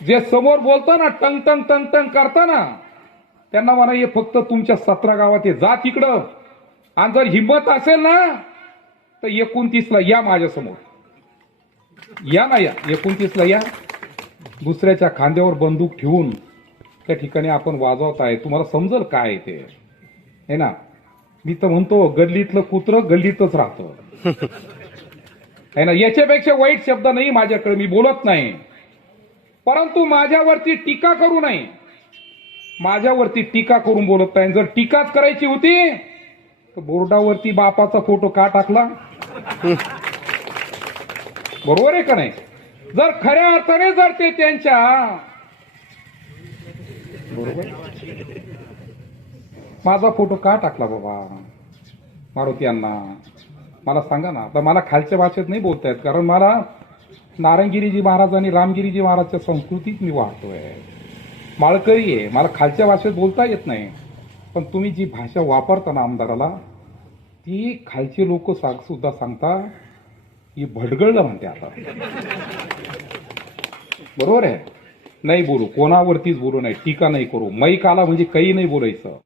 जे समोर बोलताना टंग टंग टंग टंग करताना त्यांना म्हणा हे फक्त तुमच्या 17 गावात आहे, जा तिकडं. आणि जर हिंमत असेल ना तर 29ला या माझ्यासमोर, या ना, या 29ला या. दुसऱ्याच्या खांद्यावर बंदूक ठेवून त्या ठिकाणी आपण वाजवत आहे, तुम्हाला समजल काय ते, है ना. मी तर म्हणतो गल्लीतलं कुत्रं गल्लीतच राहतं, है ना. याच्यापेक्षा वाईट शब्द नाही माझ्याकडे, मी बोलत नाही. परंतु माझ्यावरती टीका करू नये, माझ्यावरती टीका करून बोलत नाही. जर टीकाच करायची होती तर बोर्डावरती बापाचा फोटो का टाकला? बरोबर आहे का नाही? जर खऱ्या अर्थाने जर ते त्यांच्या, बरोबर, माझा फोटो का टाकला बाबा मारुती यांना, मला सांगा ना. तर मला खालच्या भाषेत नाही बोलतायत, कारण मला नारायणगिरीजी महाराज आणि रामगिरीजी महाराजच्या संस्कृतीत मी वाहतोय, माळकरी आहे, मला खालच्या भाषेत बोलता येत नाही. पण तुम्ही जी भाषा वापरता ना आमदाराला, ती खालचे लोक सुद्धा सांगता ही भडगळलं म्हणते आता. बरोबर आहे? नाही बोलू, कोणावरतीच बोलू नाही, टीका नाही करू. मैक आला म्हणजे काही नाही बोलायचं.